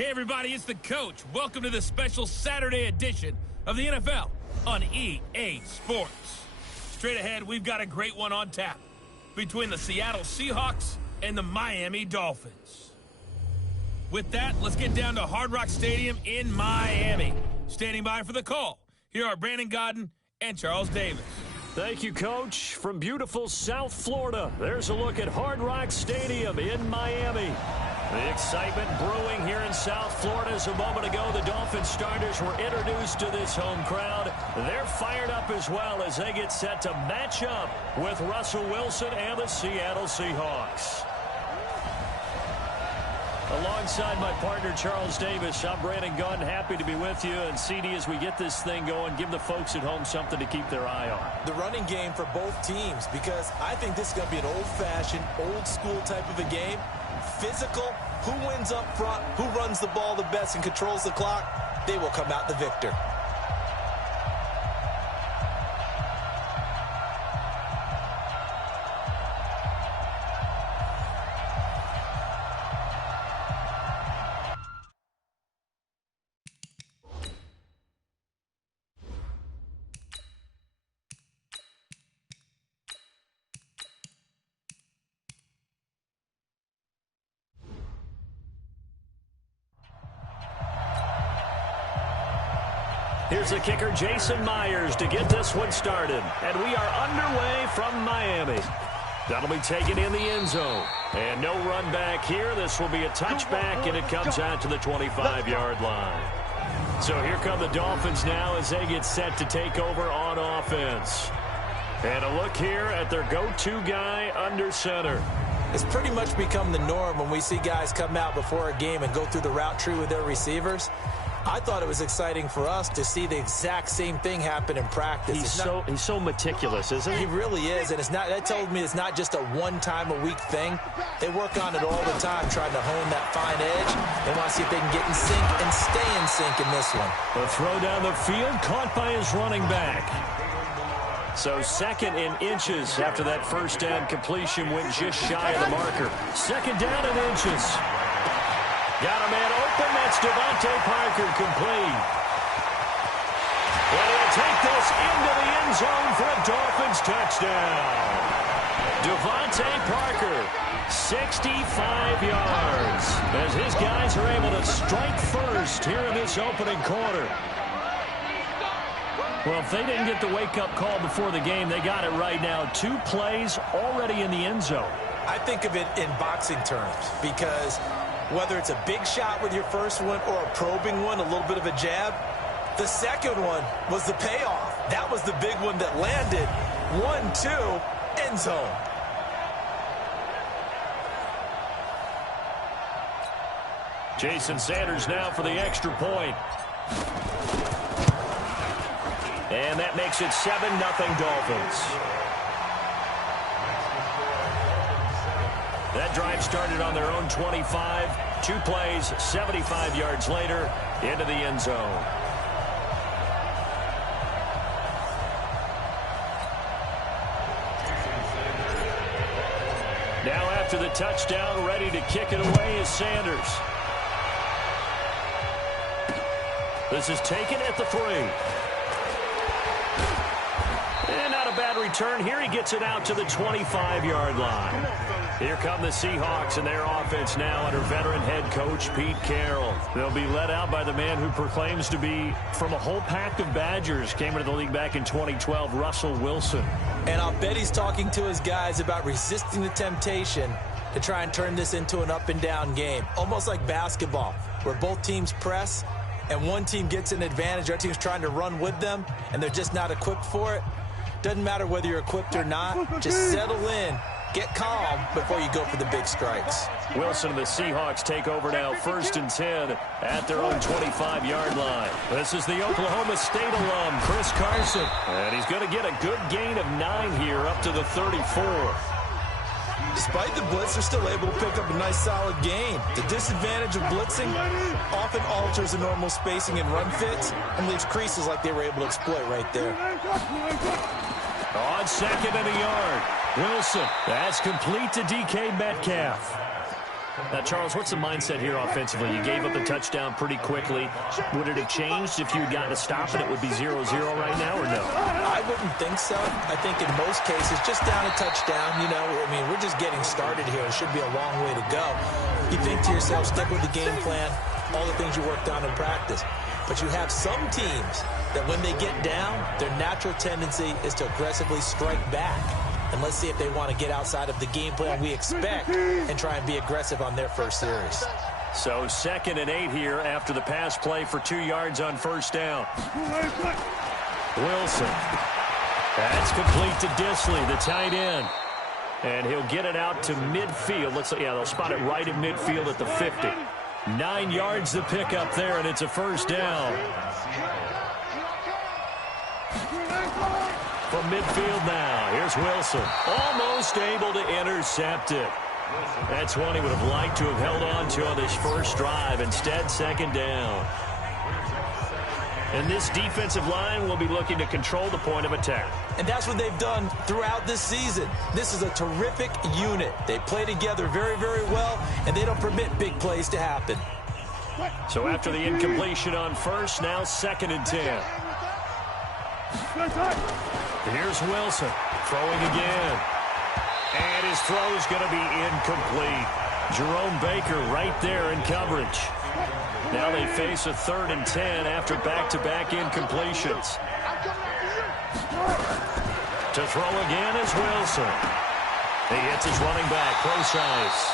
Hey everybody, it's the coach. Welcome to the special Saturday edition of the NFL on EA Sports. Straight ahead, we've got a great one on tap between the Seattle Seahawks and the Miami Dolphins. With that, let's get down to Hard Rock Stadium in Miami. Standing by for the call, here are Brandon Godden and Charles Davis. Thank you, Coach. From beautiful South Florida, there's a look at Hard Rock Stadium in Miami. The excitement brewing here in South Florida as a moment ago the Dolphins starters were introduced to this home crowd. They're fired up as well as they get set to match up with Russell Wilson and the Seattle Seahawks. Alongside my partner, Charles Davis, I'm Brandon Gunn. Happy to be with you. And CD, as we get this thing going, give the folks at home something to keep their eye on. The running game for both teams, because I think this is going to be an old-fashioned, old-school type of a game. Physical, who wins up front, who runs the ball the best and controls the clock, they will come out the victor. Here's the kicker, Jason Myers, to get this one started. And we are underway from Miami. That'll be taken in the end zone. And no run back here. This will be a touchback, and it comes out to the 25-yard line. So here come the Dolphins now as they get set to take over on offense. And a look here at their go-to guy under center. It's pretty much become the norm when we see guys come out before a game and go through the route tree with their receivers. I thought it was exciting for us to see the exact same thing happen in practice. He's so meticulous, isn't he? He really is, and that told me it's not just a one-time-a-week thing. They work on it all the time, trying to hone that fine edge. They want to see if they can get in sync and stay in sync in this one. The throw down the field, caught by his running back. So second in inches after that first down completion went just shy of the marker. Second down in inches. Got a man open. That's Devontae Parker complete. And he'll take this into the end zone for a Dolphins touchdown. Devontae Parker, 65 yards, as his guys are able to strike first here in this opening quarter. Well, if they didn't get the wake-up call before the game, they got it right now. 2 plays already in the end zone. I think of it in boxing terms because whether it's a big shot with your first one or a probing one, a little bit of a jab, the second one was the payoff. That was the big one that landed. 1-2, end zone. Jason Sanders now for the extra point. And that makes it 7-0 Dolphins. That drive started on their own 25. 2 plays, 75 yards later, into the end zone. Now after the touchdown, ready to kick it away is Sanders. This is taken at the 3. And not a bad return here. He gets it out to the 25-yard line. Here come the Seahawks and their offense now under veteran head coach Pete Carroll. They'll be led out by the man who proclaims to be from a whole pack of Badgers. Came into the league back in 2012, Russell Wilson. And I'll bet he's talking to his guys about resisting the temptation to try and turn this into an up-and-down game. Almost like basketball, where both teams press and one team gets an advantage. Our team's trying to run with them, and they're just not equipped for it. Doesn't matter whether you're equipped or not. Just settle in. Get calm before you go for the big strikes. Wilson and the Seahawks take over now, 1st and 10 at their own 25-yard line. This is the Oklahoma State alum, Chris Carson. And he's going to get a good gain of 9 here up to the 34. Despite the blitz, they're still able to pick up a nice solid gain. The disadvantage of blitzing often alters the normal spacing and run fits and leaves creases like they were able to exploit right there. On 2nd and a yard. Wilson, that's complete to DK Metcalf. Now, Charles, what's the mindset here offensively? You gave up a touchdown pretty quickly. Would it have changed if you had gotten a stop and it would be 0-0 right now, or no? I wouldn't think so. I think in most cases, just down a touchdown, we're just getting started here. It should be a long way to go. You think to yourself, stick with the game plan, all the things you worked on in practice. But you have some teams that when they get down, their natural tendency is to aggressively strike back. And let's see if they want to get outside of the game plan we expect and try and be aggressive on their first series. So 2nd and 8 here after the pass play for 2 yards on first down. Wilson. That's complete to Disley, the tight end. And he'll get it out to midfield. They'll spot it right in midfield at the 50. 9 yards to pick up there, and it's a first down. From midfield now, here's Wilson. Almost able to intercept it. That's one he would have liked to have held on to on this first drive. Instead, 2nd down. And this defensive line will be looking to control the point of attack. And that's what they've done throughout this season. This is a terrific unit. They play together very, very well, and they don't permit big plays to happen. So after the incompletion on first, now 2nd and 10. Here's Wilson throwing again. And his throw is going to be incomplete. Jerome Baker right there in coverage. Now they face a 3rd and 10 after back-to-back incompletions. To throw again is Wilson. He hits his running back, precise.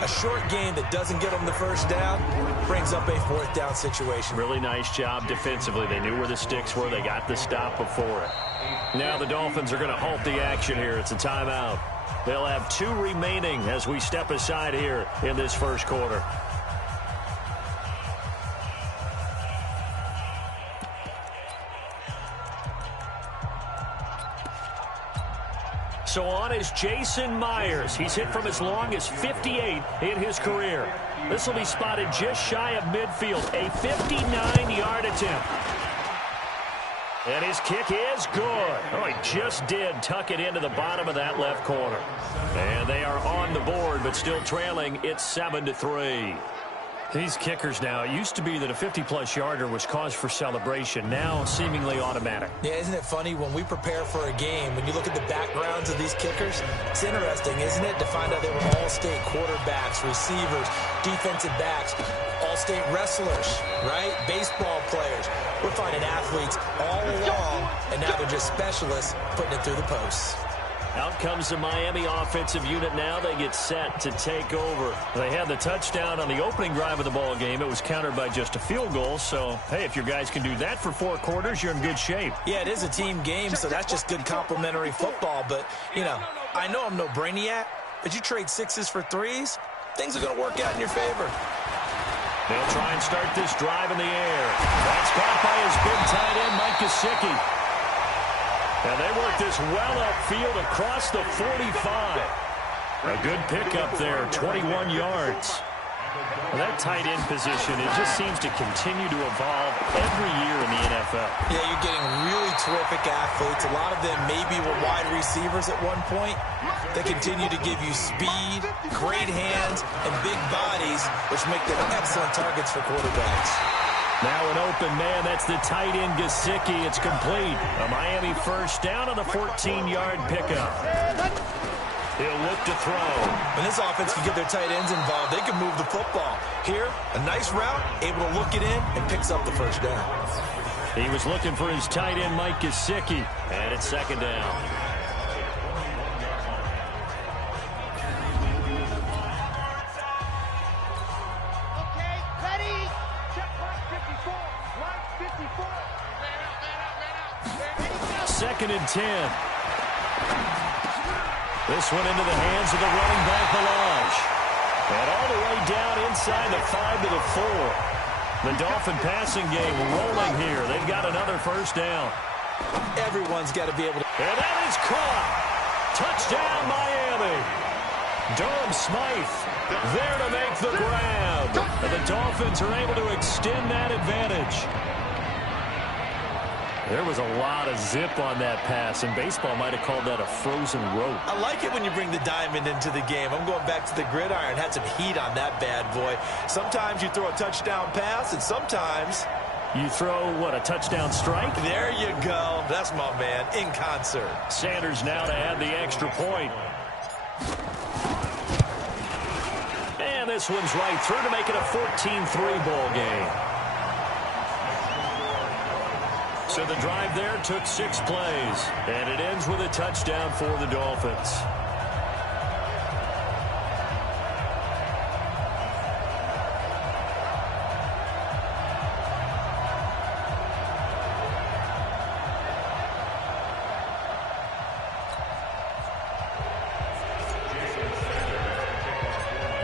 A short game that doesn't get them the first down brings up a 4th down situation. Really nice job defensively. They knew where the sticks were. They got the stop before it. Now the Dolphins are going to halt the action here. It's a timeout. They'll have 2 remaining as we step aside here in this first quarter. So on is Jason Myers. He's hit from as long as 58 in his career. This will be spotted just shy of midfield. A 59-yard attempt. And his kick is good. Oh, he just did tuck it into the bottom of that left corner. And they are on the board, but still trailing. It's 7-3. These kickers now, it used to be that a 50-plus yarder was cause for celebration. Now seemingly automatic. Yeah, isn't it funny when we prepare for a game, when you look at the backgrounds of these kickers, it's interesting, isn't it, to find out they were all-state quarterbacks, receivers, defensive backs, all-state wrestlers, right? Baseball players. We're finding athletes all along, and now they're just specialists putting it through the posts. Out comes the Miami offensive unit now. They get set to take over. They had the touchdown on the opening drive of the ball game. It was countered by just a field goal. So, hey, if your guys can do that for 4 quarters, you're in good shape. Yeah, it is a team game, so that's just good complimentary football. But, I know I'm no brainiac, but you trade 6s for 3s, things are going to work out in your favor. They'll try and start this drive in the air. That's caught by his big tight end, Mike Gesicki. And they work this well upfield across the 45. A good pickup there, 21 yards. Well, that tight end position, it just seems to continue to evolve every year in the NFL. Yeah, you're getting really terrific athletes. A lot of them maybe were wide receivers at one point. They continue to give you speed, great hands, and big bodies, which make them excellent targets for quarterbacks. Now an open man. That's the tight end, Gesicki. It's complete. A Miami first down on the 14-yard pickup. He'll look to throw. When this offense can get their tight ends involved, they can move the football. Here, a nice route, able to look it in, and picks up the first down. He was looking for his tight end, Mike Gesicki, and it's 2nd down. Okay, ready. Checkpoint 54. Line 54. Man out. 2nd and 10. This one into the hands of the running back, Balaj. And all the way down inside the 5 to the 4. The Dolphin passing game rolling here. They've got another first down. Everyone's got to be able to. And that is caught. Touchdown, Miami. Durham Smythe there to make the grab. And the Dolphins are able to extend that advantage. There was a lot of zip on that pass, and baseball might have called that a frozen rope. I like it when you bring the diamond into the game. I'm going back to the gridiron. Had some heat on that bad boy. Sometimes you throw a touchdown pass, and sometimes you throw, what, a touchdown strike? There you go. That's my man, in concert. Sanders now to add the extra point. And this one's right through to make it a 14-3 ball game. So the drive there took 6 plays, and it ends with a touchdown for the Dolphins.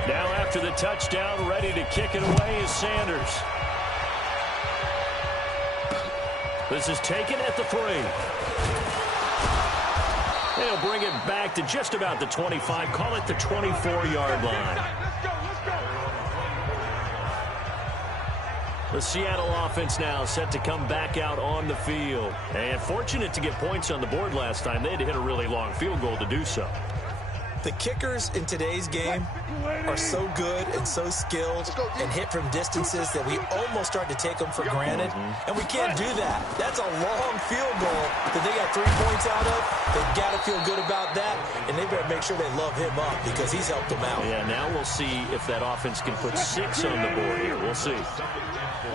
Now after the touchdown, ready to kick it away is Sanders. This is taken at the 3. They'll bring it back to just about the 25. Call it the 24-yard line. The Seattle offense now set to come back out on the field. And fortunate to get points on the board last time. They had to hit a really long field goal to do so. The kickers in today's game are so good and so skilled and hit from distances that we almost start to take them for granted. And we can't do that. That's a long field goal that they got 3 points out of. They've got to feel good about that, and they better make sure they love him up because he's helped them out. Yeah, now we'll see if that offense can put 6 on the board here. We'll see.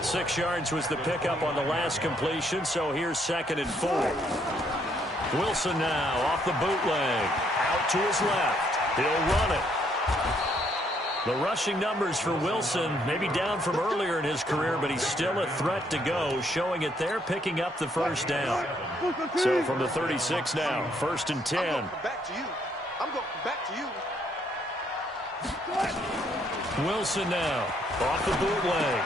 6 yards was the pickup on the last completion, so here's 2nd and 4. Wilson now off the bootleg. Out to his left. He'll run it. The rushing numbers for Wilson maybe down from earlier in his career, but he's still a threat to go, showing it there, picking up the first down. So from the 36 now, 1st and 10. I'm going back to you. I'm going back to you. Wilson now off the bootleg.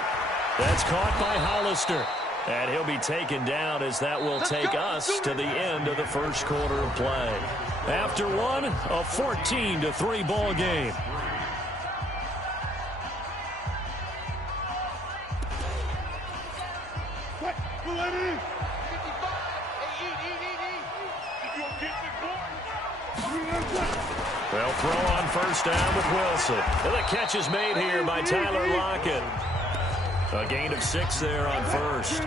That's caught by Hollister. And he'll be taken down as that will take us to the end of the first quarter of play. After one, a 14-3 ball game. They'll throw on 1st down with Wilson. And the catch is made here by Tyler Lockett. A gain of 6 there on 1st.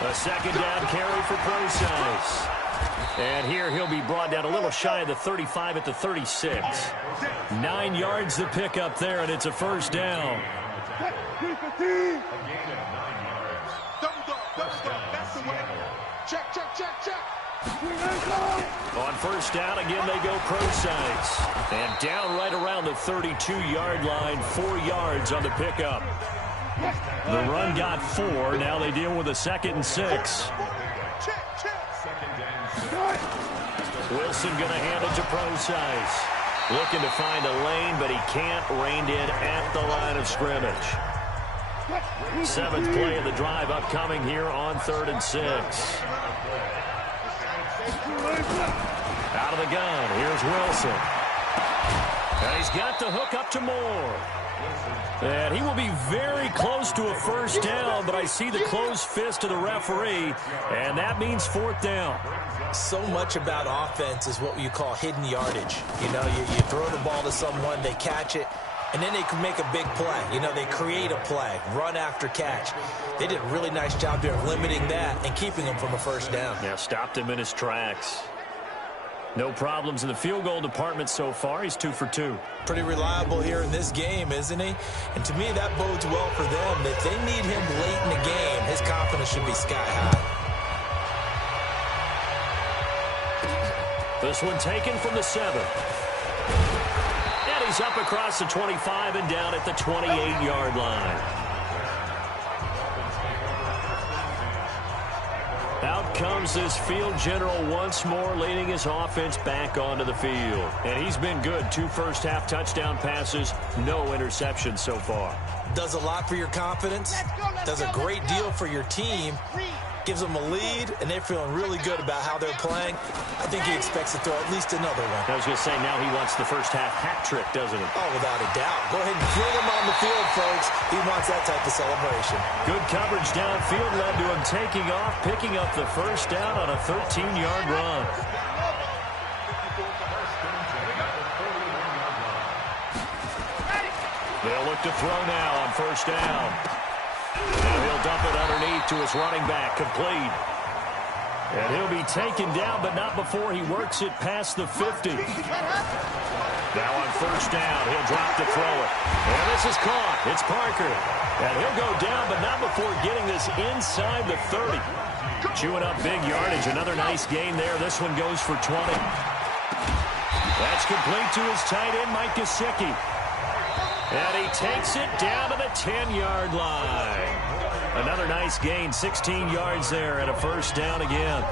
A 2nd down carry for Procise. And here he'll be brought down a little shy of the 35 at the 36. 9 yards to pick up there, and it's a 1st down. Check, check, check, check. On 1st down, again, they go Procise. And down right around the 32-yard line, 4 yards on the pickup. The run got 4. Now they deal with a 2nd and 6. Wilson going to hand it to Procise. Looking to find a lane, but he can't. Reined in at the line of scrimmage. 7th play of the drive upcoming here on 3rd and 6. Out of the gun, here's Wilson. And he's got the hook up to Moore. And he will be very close to a 1st down, but I see the closed fist of the referee, and that means 4th down. So much about offense is what you call hidden yardage. You know, you throw the ball to someone, they catch it, and then they can make a big play. You know, they create a play, run after catch. They did a really nice job there limiting that and keeping him from a 1st down. Yeah, stopped him in his tracks. No problems in the field goal department so far. He's 2 for 2. Pretty reliable here in this game, isn't he? And to me, that bodes well for them. If they need him late in the game, his confidence should be sky high. This one taken from the 7. And he's up across the 25 and down at the 28-yard line. Out comes this field general once more, leading his offense back onto the field. And he's been good. 2 first-half touchdown passes, no interceptions so far. Does a lot for your confidence, does a great deal for your team, gives them a lead, and they're feeling really good about how they're playing. I think he expects to throw at least another one. I was going to say, now he wants the first half hat trick, doesn't he? Oh, without a doubt. Go ahead and fling him on the field, folks. He wants that type of celebration. Good coverage downfield led to him taking off, picking up the first down on a 13-yard run. They'll look to throw now on first down. Now he'll dump it underneath to his running back, complete. And he'll be taken down, but not before he works it past the 50. Now on first down, he'll drop to throw it. And this is caught. It's Parker. And he'll go down, but not before getting this inside the 30. Chewing up big yardage. Another nice gain there. This one goes for 20. That's complete to his tight end, Mike Gesicki. And he takes it down to the 10-yard line. Another nice gain, 16 yards there, and a first down again.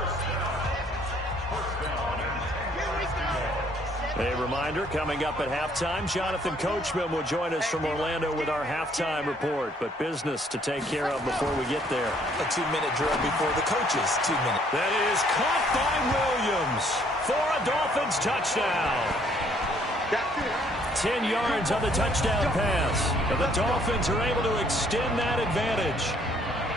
A reminder, coming up at halftime, Jonathan Coachman will join us from Orlando with our halftime report. But business to take care of before we get there. A 2-minute drill before the coaches. 2 minutes. That is caught by Williams for a Dolphins touchdown. 10 yards on the touchdown pass. And the Dolphins are able to extend that advantage.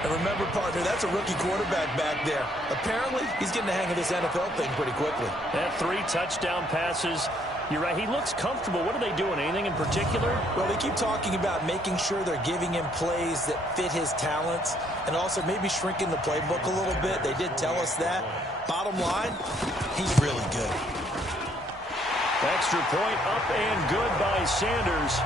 And remember, partner, that's a rookie quarterback back there. Apparently, he's getting the hang of this NFL thing pretty quickly. That 3 touchdown passes. You're right. He looks comfortable. What are they doing? Anything in particular? Well, they keep talking about making sure they're giving him plays that fit his talents and also maybe shrinking the playbook a little bit. They did tell us that. Bottom line, he's really good. Extra point up and good by Sanders.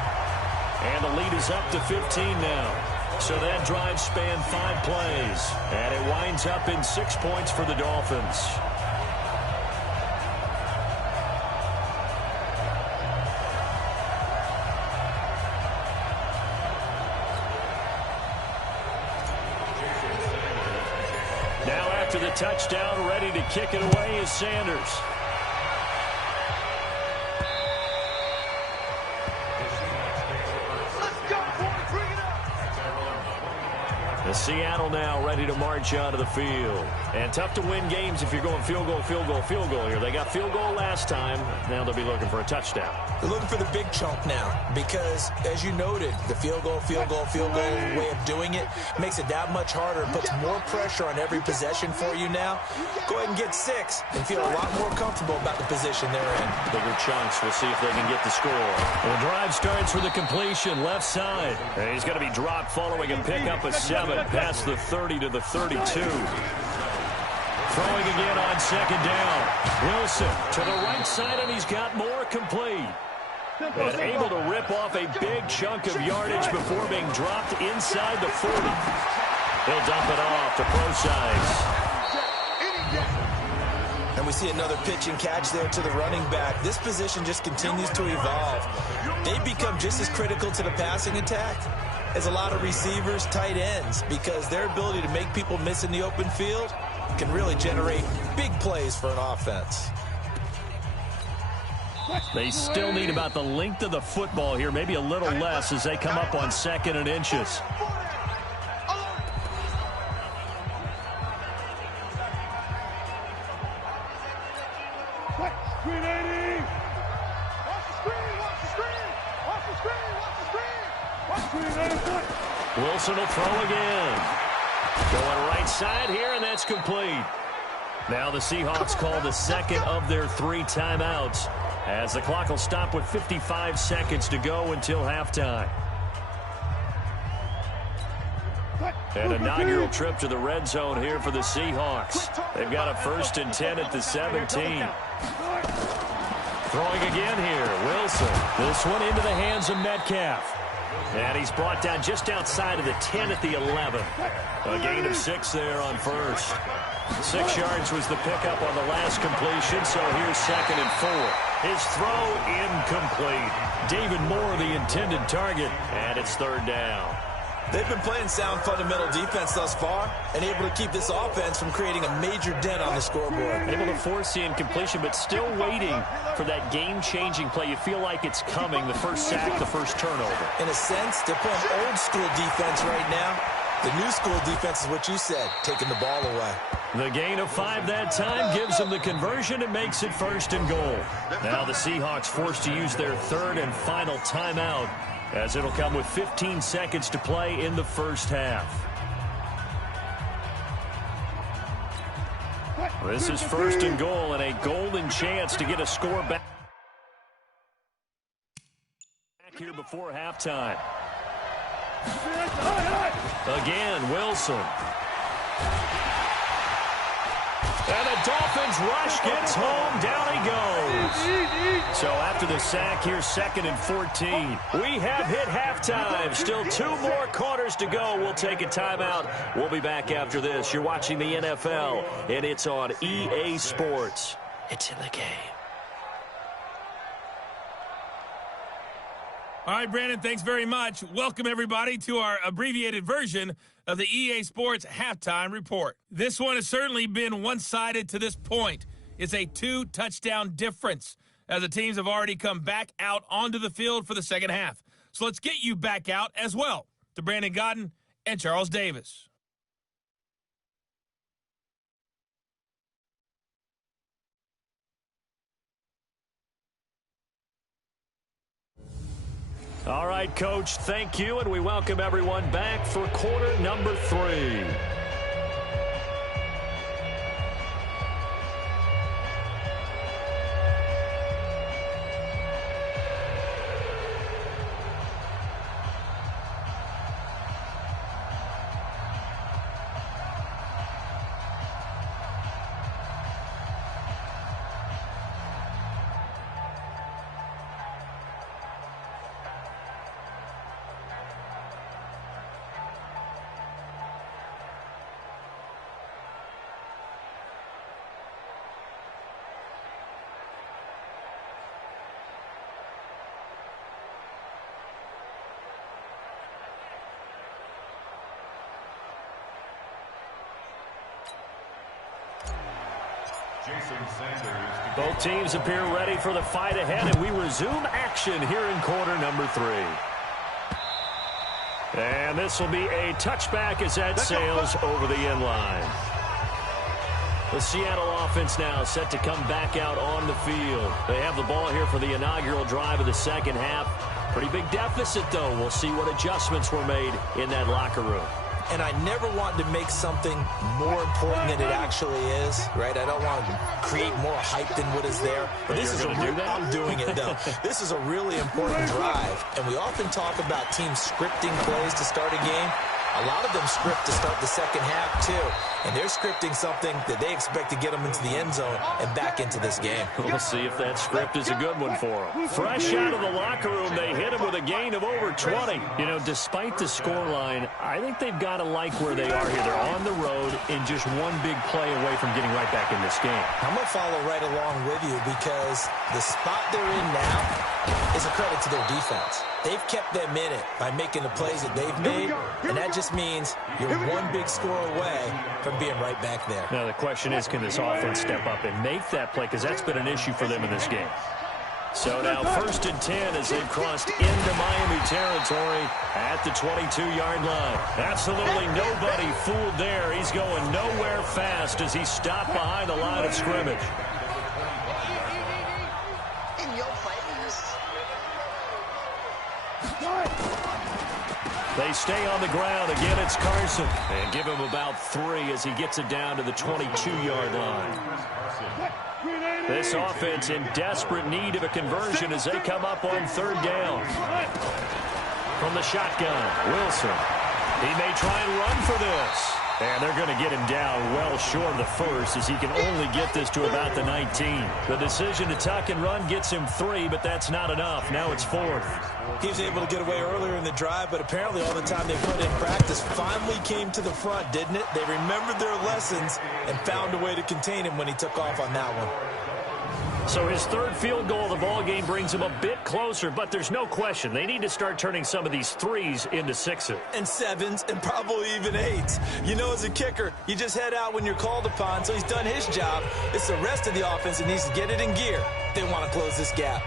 And the lead is up to 15 now. So that drive spanned 5 plays. And it winds up in 6 points for the Dolphins. Now after the touchdown, ready to kick it away is Sanders. Seattle now ready to march onto the field. And tough to win games if you're going field goal, field goal, field goal here. They got field goal last time. Now they'll be looking for a touchdown. They're looking for the big chunk now because, as you noted, the field goal way of doing it makes it that much harder and puts more pressure on every possession for you now. Go ahead and get 6 and feel a lot more comfortable about the position they're in. Bigger chunks. We'll see if they can get the score. The drive starts with a completion left side. And he's going to be dropped following a pickup of 7 past the 30 to the 32. Throwing again on second down. Wilson to the right side, and he's got more, complete. And able to rip off a big chunk of yardage before being dropped inside the 40. He'll dump it off to Procise. And we see another pitch and catch there to the running back. This position just continues to evolve. They become just as critical to the passing attack as a lot of receivers, tight ends, because their ability to make people miss in the open field can really generate big plays for an offense. They still need about the length of the football here, maybe a little less as they come up on 2nd and inches. Wilson will throw again. Going right side here, and that's complete. Now the Seahawks call the second of their 3 timeouts as the clock will stop with 55 seconds to go until halftime. An inaugural trip to the red zone here for the Seahawks. They've got a 1st and 10 at the 17. Throwing again here, Wilson. This one into the hands of Metcalf. And he's brought down just outside of the 10 at the 11. A gain of 6 there on first. 6 yards was the pickup on the last completion, so here's 2nd and 4. His throw incomplete. David Moore, the intended target, and it's 3rd down. They've been playing sound fundamental defense thus far and able to keep this offense from creating a major dent on the scoreboard. Able to force the incompletion, but still waiting for that game-changing play. You feel like it's coming, the first sack, the first turnover. In a sense, they're playing old-school defense right now. The new school defense is what you said, taking the ball away. The gain of 5 that time gives them the conversion and makes it 1st and goal. Now the Seahawks forced to use their 3rd and final timeout, as it'll come with 15 seconds to play in the first half. This is 1st and goal and a golden chance to get a score back here before halftime. Again, Wilson. And the Dolphins rush gets home. Down he goes. So after the sack, here's 2nd and 14. We have hit halftime. Still 2 more quarters to go. We'll take a timeout. We'll be back after this. You're watching the NFL, and it's on EA Sports. It's in the game. All right, Brandon, thanks very much. Welcome, everybody, to our abbreviated version of the EA Sports Halftime Report. This one has certainly been one-sided to this point. It's a 2-touchdown difference, as the teams have already come back out onto the field for the second half. So let's get you back out as well to Brandon Godden and Charles Davis. All right, Coach, thank you, and we welcome everyone back for quarter number 3. Both teams appear ready for the fight ahead, and we resume action here in quarter number 3. And this will be a touchback as that sails over the end line. The Seattle offense now set to come back out on the field. They have the ball here for the inaugural drive of the second half. Pretty big deficit, though. We'll see what adjustments were made in that locker room. And I never want to make something more important than it actually is, right? I don't want to create more hype than what is there. But this is I'm doing it, though. This is a really important drive. And we often talk about teams scripting plays to start a game. A lot of them script to start the second half, too. And they're scripting something that they expect to get them into the end zone and back into this game. We'll see if that script is a good one for them. Fresh out of the locker room, they hit him with a gain of over 20. You know, despite the scoreline, I think they've got to like where they are here. They're on the road and just one big play away from getting right back in this game. I'm going to follow right along with you because the spot they're in now is a credit to their defense. They've kept them in it by making the plays that they've made, and that just means you're one big score away from being right back there. Now, the question is, can this offense step up and make that play? Because that's been an issue for them in this game. So now 1st and 10 as they've crossed into Miami territory at the 22-yard line. Absolutely nobody fooled there. He's going nowhere fast as he stopped behind the line of scrimmage. They stay on the ground. Again, it's Carson. And give him about 3 as he gets it down to the 22-yard line. This offense in desperate need of a conversion as they come up on 3rd down. From the shotgun, Wilson. He may try and run for this. And they're going to get him down well short of the first as he can only get this to about the 19. The decision to tuck and run gets him 3, but that's not enough. Now it's 4th. He was able to get away earlier in the drive, but apparently all the time they put in practice finally came to the front, didn't it? They remembered their lessons and found a way to contain him when he took off on that one. So his third field goal of the ball game brings him a bit closer, but there's no question they need to start turning some of these threes into sixes. And sevens, and probably even eights. You know, as a kicker, you just head out when you're called upon, so he's done his job. It's the rest of the offense that needs to get it in gear. They want to close this gap.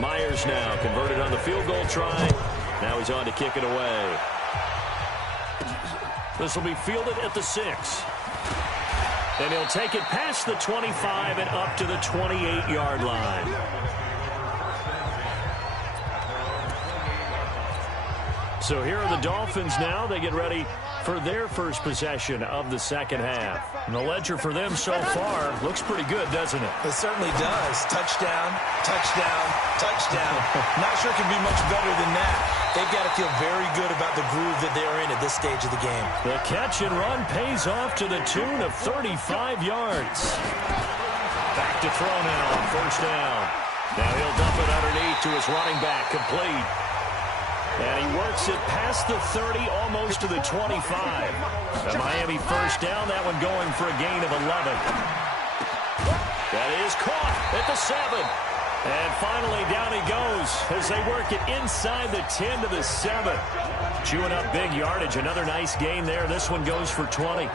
Myers now converted on the field goal try. Now he's on to kick it away. This will be fielded at the 6. And he'll take it past the 25 and up to the 28-yard line. So here are the Dolphins now. They get ready for their first possession of the second half. And the ledger for them so far looks pretty good, doesn't it? It certainly does. Touchdown, touchdown, touchdown. Not sure it can be much better than that. They've got to feel very good about the groove that they're in at this stage of the game. The catch and run pays off to the tune of 35 yards. Back to throw now on first down. Now he'll dump it underneath to his running back, complete. And he works it past the 30, almost to the 25. The Miami first down, that one going for a gain of 11. That is caught at the 7. And finally, down he goes as they work it inside the 10 to the 7. Chewing up big yardage. Another nice gain there. This one goes for 20.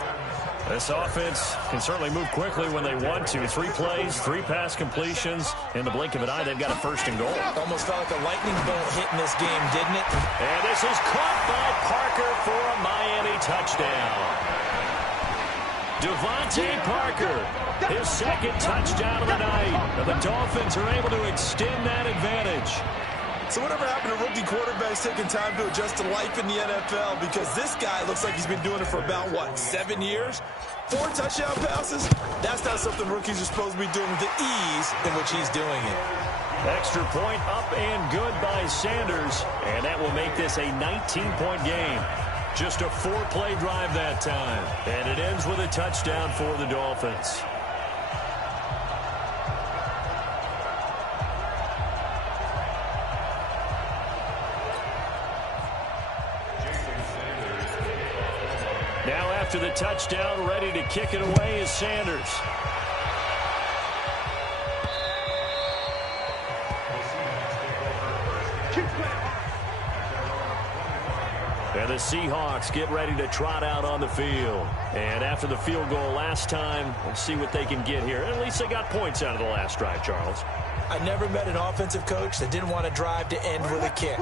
This offense can certainly move quickly when they want to. 3 plays, 3 pass completions. In the blink of an eye, they've got a first and goal. Almost felt like a lightning bolt hitting this game, didn't it? And this is caught by Parker for a Miami touchdown. Devontae Parker, his second touchdown of the night. And the Dolphins are able to extend that advantage. So whatever happened to rookie quarterbacks taking time to adjust to life in the NFL? Because this guy looks like he's been doing it for about, 7 years? 4 touchdown passes? That's not something rookies are supposed to be doing with the ease in which he's doing it. Extra point up and good by Sanders. And that will make this a 19-point game. Just a 4-play drive that time. And it ends with a touchdown for the Dolphins. Now after the touchdown, ready to kick it away is Sanders. And the Seahawks get ready to trot out on the field. And after the field goal last time, we'll see what they can get here. At least they got points out of the last drive, Charles. I never met an offensive coach that didn't want to drive to end with a kick.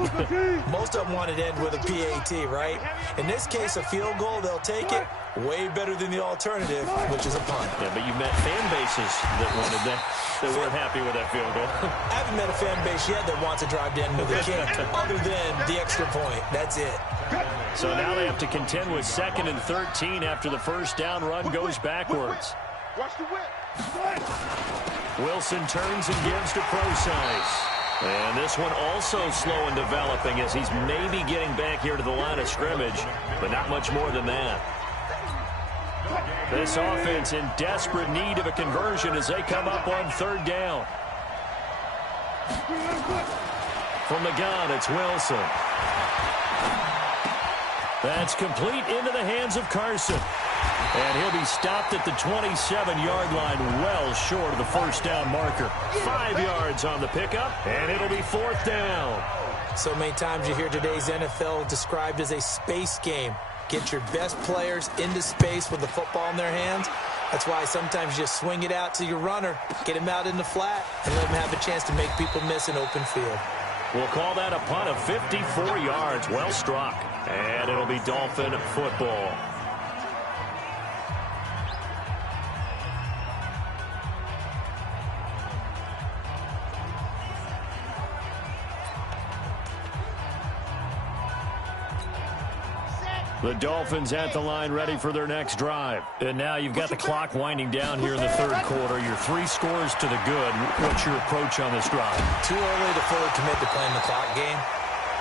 Most of them wanted to end with a PAT, right? In this case, a field goal, they'll take it. Way better than the alternative, which is a punt. Yeah, but you've met fan bases that wanted that, that weren't happy with that field goal. I haven't met a fan base yet that wants to drive to end with a kick, other than the extra point. That's it. So now they have to contend with 2nd and 13 after the first down run goes backwards. Watch the whip. Wilson turns and gives to Procise. And this one also slow in developing as he's maybe getting back here to the line of scrimmage, but not much more than that. This offense in desperate need of a conversion as they come up on 3rd down. From the gun, it's Wilson. That's complete into the hands of Carson. And he'll be stopped at the 27-yard line, well short of the first down marker. 5 yards on the pickup, and it'll be 4th down. So many times you hear today's NFL described as a space game. Get your best players into space with the football in their hands. That's why sometimes you just swing it out to your runner, get him out in the flat, and let him have a chance to make people miss an open field. We'll call that a punt of 54 yards. Well struck. And it'll be Dolphin football. The Dolphins at the line ready for their next drive. And now you've got the clock winding down here in the 3rd quarter. Your 3 scores to the good. What's your approach on this drive? Too early to fully commit to playing the clock game.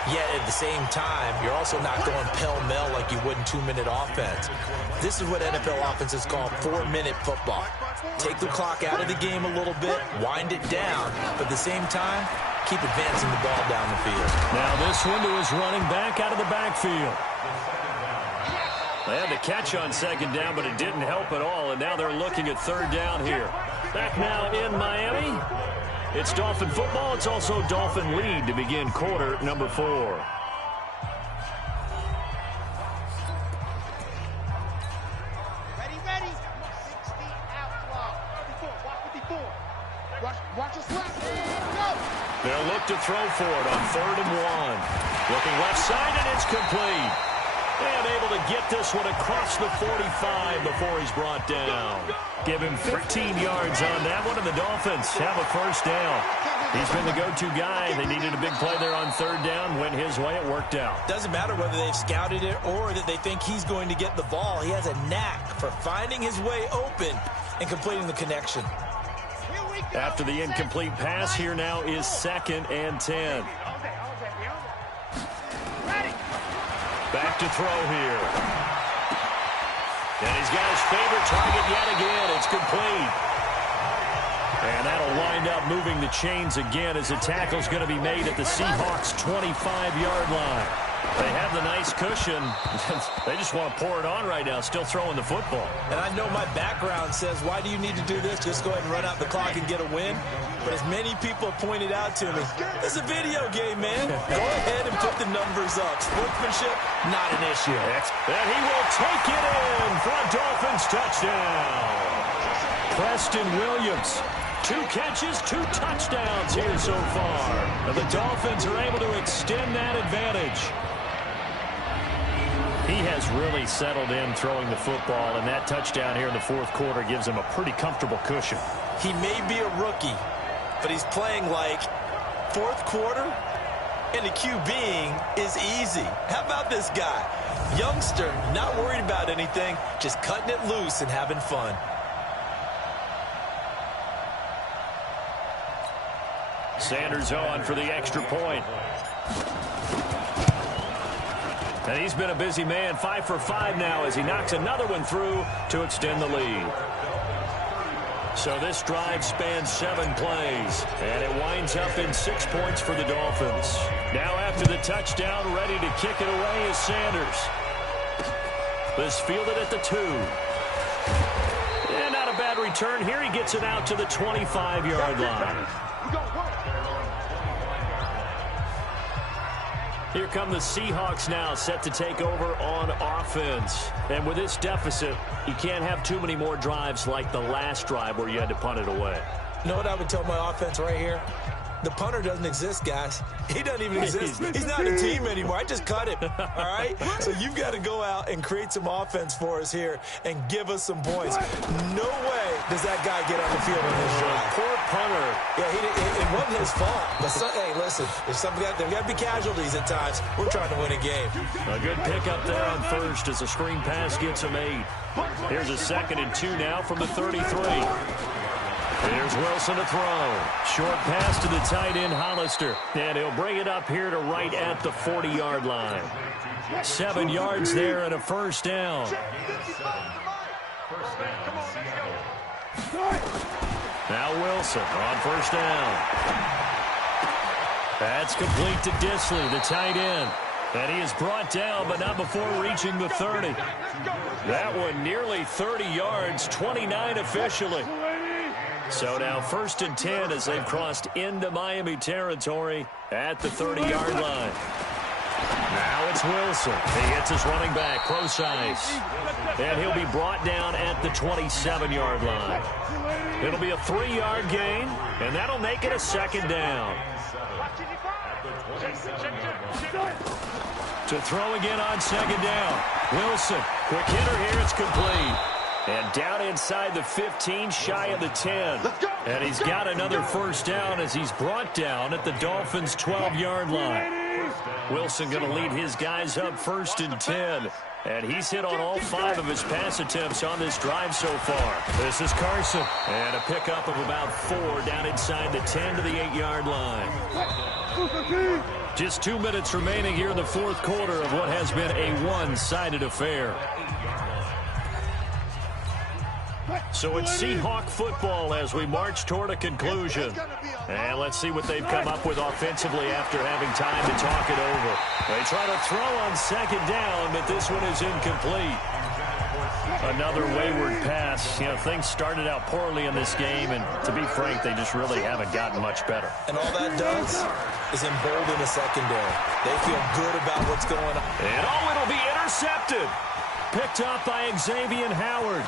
Yet at the same time, you're also not going pell-mell like you would in 2-minute offense. This is what NFL offenses call 4-minute football. Take the clock out of the game a little bit, wind it down, but at the same time, keep advancing the ball down the field. Now this one to his running back out of the backfield. They had the catch on second down, but it didn't help at all, and now they're looking at third down here. Back now in Miami. It's Dolphin football. It's also Dolphin lead to begin quarter number 4. Ready. 60 out block. Watch us left. Go. They'll look to throw for it on 3rd and 1. Looking left side, and it's complete. And able to get this one across the 45 before he's brought down. Give him 15 yards on that one, and the Dolphins have a first down. He's been the go-to guy. They needed a big play there on 3rd down. Went his way. It worked out. Doesn't matter whether they've scouted it or that they think he's going to get the ball. He has a knack for finding his way open and completing the connection. After the incomplete pass, here now is 2nd and 10. Back to throw here. And he's got his favorite target yet again. It's complete. And that'll wind up moving the chains again as the tackle's going to be made at the Seahawks' 25-yard line. They have the nice cushion. They just want to pour it on right now, still throwing the football. And I know my background says, why do you need to do this? Just go ahead and run out the clock and get a win. But as many people pointed out to me, it's a video game, man. Go ahead and put the numbers up. Sportsmanship, not an issue. And he will take it in for a Dolphins touchdown. Preston Williams. 2 catches, 2 touchdowns here so far. And the Dolphins are able to extend that advantage. He has really settled in throwing the football, and that touchdown here in the 4th quarter gives him a pretty comfortable cushion. He may be a rookie, but he's playing like 4th quarter, and the QBing is easy. How about this guy? Youngster, not worried about anything, just cutting it loose and having fun. Sanders on for the extra point. And he's been a busy man, 5 for 5 now as he knocks another one through to extend the lead. So this drive spans 7 plays, and it winds up in 6 points for the Dolphins. Now after the touchdown, ready to kick it away is Sanders. This fielded at the 2. And not a bad return here. He gets it out to the 25-yard line. Here come the Seahawks now, set to take over on offense. And with this deficit, you can't have too many more drives like the last drive where you had to punt it away. You know what I would tell my offense right here? The punter doesn't exist, guys. He doesn't even exist. He's not a team anymore. I just cut him, all right? So you've got to go out and create some offense for us here and give us some points. No way does that guy get on the field on this drive. Poor punter. Yeah, it wasn't his fault. But, hey, listen, there got to be casualties at times. We're trying to win a game. A good pickup there on first as a screen pass gets him 8. Here's a 2nd and 2 now from the 33. Here's Wilson to throw. Short pass to the tight end, Hollister. And he'll bring it up here to right at the 40-yard line. 7 yards there and a first down. Now Wilson on first down. That's complete to Disley, the tight end. And he is brought down, but not before reaching the 30. That one nearly 30 yards, 29 officially. So now 1st and 10 as they've crossed into Miami territory at the 30-yard line. Now it's Wilson. He hits his running back, pro size. And he'll be brought down at the 27-yard line. It'll be a 3-yard gain, and that'll make it a 2nd down. To throw again on 2nd down. Wilson, quick hitter here, it's complete. And down inside the 15, shy of the 10. And he's got another first down as he's brought down at the Dolphins' 12-yard line. Wilson going to lead his guys up 1st and 10. And he's hit on all 5 of his pass attempts on this drive so far. This is Carson. And a pickup of about 4 down inside the 10 to the 8-yard line. Just 2 minutes remaining here in the 4th quarter of what has been a one-sided affair. So it's Seahawk football as we march toward a conclusion. And let's see what they've come up with offensively after having time to talk it over. They try to throw on second down, but this one is incomplete. Another wayward pass. You know, things started out poorly in this game, and to be frank, they just really haven't gotten much better. And all that does is embolden the secondary. They feel good about what's going on. And it'll be intercepted. Picked up by Xavier Howard.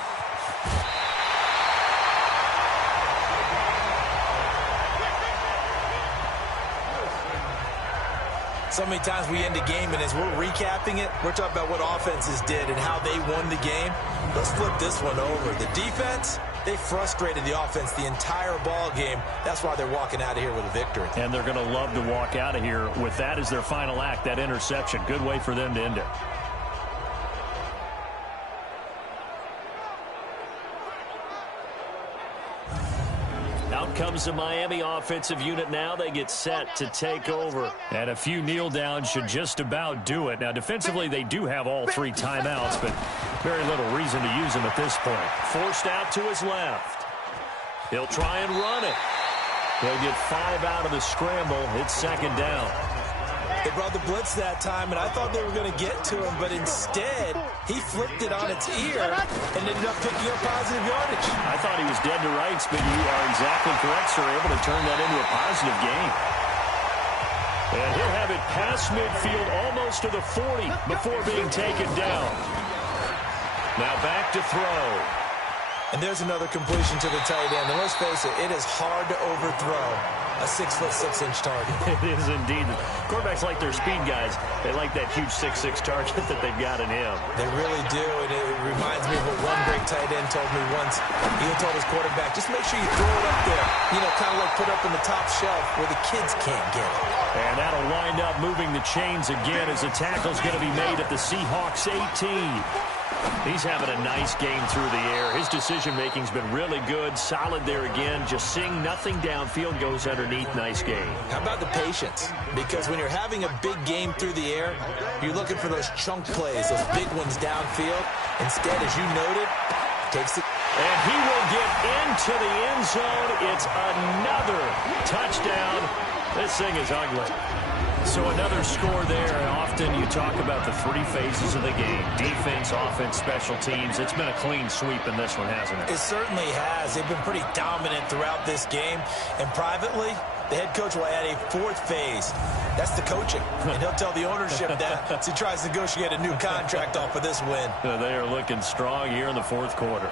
So many times we end a game, and as we're recapping it, we're talking about what offenses did and how they won the game. Let's flip this one over. The defense, they frustrated the offense the entire ball game. That's why they're walking out of here with a victory. And they're going to love to walk out of here with that as their final act, that interception. Good way for them to end it. Out comes the Miami offensive unit now. They get set to take over. And a few kneel downs should just about do it. Now, defensively, they do have all three timeouts, but very little reason to use them at this point. Forced out to his left. He'll try and run it. He'll get 5 out of the scramble. It's second down. They brought the blitz that time, and I thought they were going to get to him, but instead, he flipped it on its ear and ended up picking up positive yardage. I thought he was dead to rights, but you are exactly correct, sir. Able to turn that into a positive gain. And he'll have it past midfield almost to the 40 before being taken down. Now back to throw. And there's another completion to the tight end. And let's face it, it is hard to overthrow a 6'6" target. It is indeed. Quarterbacks like their speed guys. They like that huge 6'6" target that they've got in him. They really do, and it reminds me of what one great tight end told me once. He told his quarterback, just make sure you throw it up there. You know, kind of like put up in the top shelf where the kids can't get it. And that'll wind up moving the chains again as the tackle's going to be made at the Seahawks 18. He's having a nice game through the air. His decision-making's been really good. Solid there again. Just seeing nothing downfield, goes underneath. Nice game. How about the patience? Because when you're having a big game through the air, you're looking for those chunk plays, those big ones downfield. Instead, as you noted, takes it. And he will get into the end zone. It's another touchdown. This thing is ugly. So another score there. Often you talk about the three phases of the game. Defense, offense, special teams. It's been a clean sweep in this one, hasn't it? It certainly has. They've been pretty dominant throughout this game. And privately, the head coach will add a fourth phase. That's the coaching. And he'll tell the ownership that as he tries to negotiate a new contract off of this win. They are looking strong here in the fourth quarter.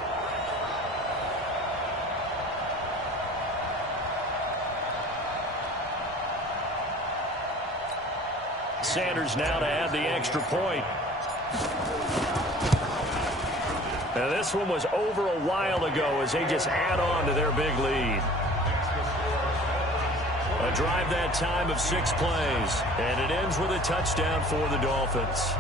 Sanders now to add the extra point. Now this one was over a while ago as they just add on to their big lead. A drive that time of 6 plays, and it ends with a touchdown for the Dolphins.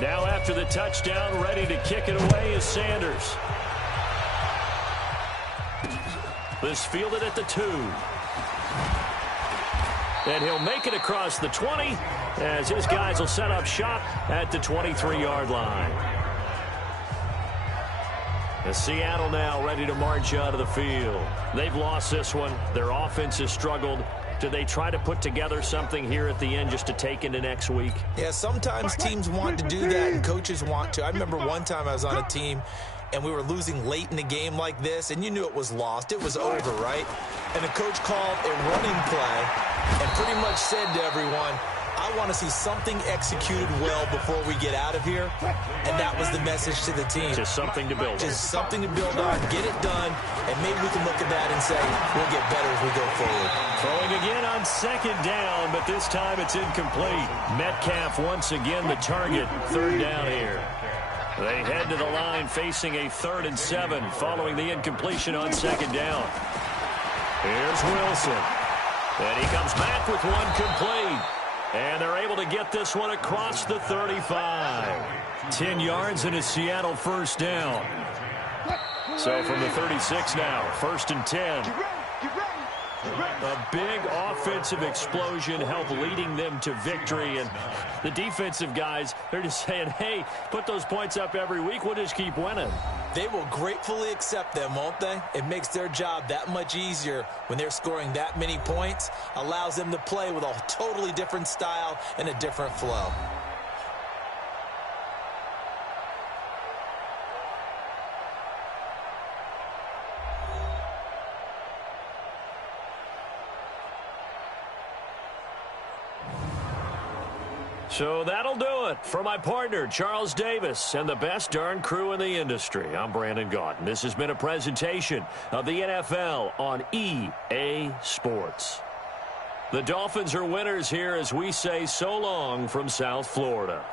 Now after the touchdown, ready to kick it away is Sanders. This fielded at the 2. And he'll make it across the 20 as his guys will set up shop at the 23-yard line. The Seattle now ready to march out of the field. They've lost this one. Their offense has struggled. Do they try to put together something here at the end just to take into next week? Yeah, sometimes teams want to do that and coaches want to. I remember one time I was on a team and we were losing late in the game like this, and you knew it was lost. It was over, right? And the coach called a running play and pretty much said to everyone, I want to see something executed well before we get out of here. And that was the message to the team. Just something to build on. Just something to build on, get it done, and maybe we can look at that and say, we'll get better as we go forward. Throwing again on second down, but this time it's incomplete. Metcalf once again the target. Third down here. They head to the line facing a 3rd and 7 following the incompletion on second down. Here's Wilson. And he comes back with one complete. And they're able to get this one across the 35. 10 yards and a Seattle first down. So from the 36 now, 1st and 10. A big offensive explosion helped leading them to victory. And the defensive guys, they're just saying, hey, put those points up every week. We'll just keep winning. They will gratefully accept them, won't they? It makes their job that much easier when they're scoring that many points. Allows them to play with a totally different style and a different flow. So that'll do it for my partner, Charles Davis, and the best darn crew in the industry. I'm Brandon Gaudin. This has been a presentation of the NFL on EA Sports. The Dolphins are winners here as we say so long from South Florida.